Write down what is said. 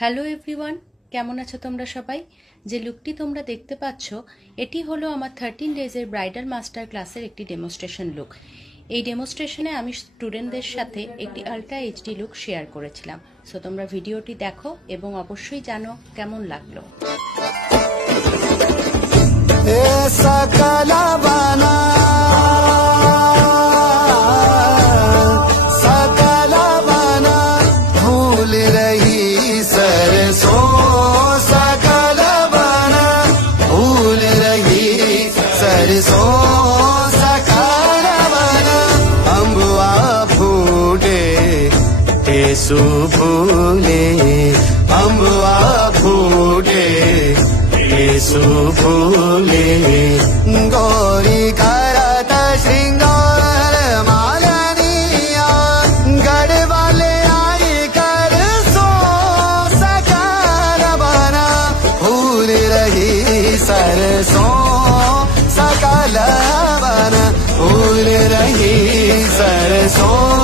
Hello everyone, কেমন আছো তোমরা সবাই? যে লুকটি তোমরা দেখতে পাচ্ছ এটি হলো আমার 13 ডেজের ব্রাইডাল মাস্টার ক্লাসের একটি ডেমনস্ট্রেশন লুক। এই ডেমনস্ট্রেশনে আমি স্টুডেন্টদের সাথে একটি আল্ট্রা এইচডি লুক শেয়ার করেছিলাম। সো তোমরা ভিডিওটি দেখো এবং অবশ্যই জানো কেমন লাগলো। सुफूले अम्बुआ फूटे सुफूले गौरी करत श्रृंगार मालनिया गढ़ वाले आई कर सो सकार बना फूल रही सरसों सकल बना फूल रही सरसों